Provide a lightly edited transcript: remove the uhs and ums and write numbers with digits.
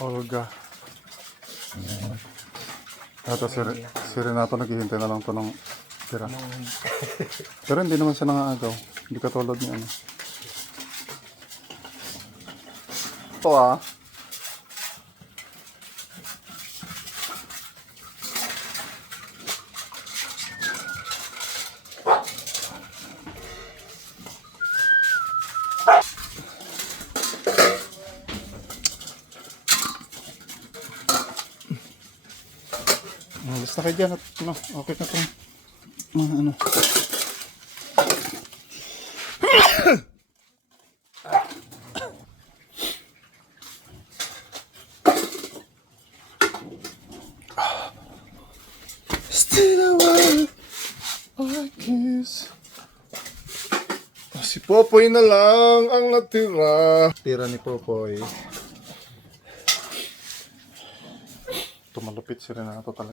Olga. Ito si Renato naghihintay na lang to ng tira. Pero hindi naman siya nangaagaw. Hindi katulad ni ano. Ito ah. Basta kayo dyan at ano, okay na itong mga ano. Still a while I kiss. Si Popoy na lang ang natira. Tira ni Popoy. Tumalupit si Renato talaga.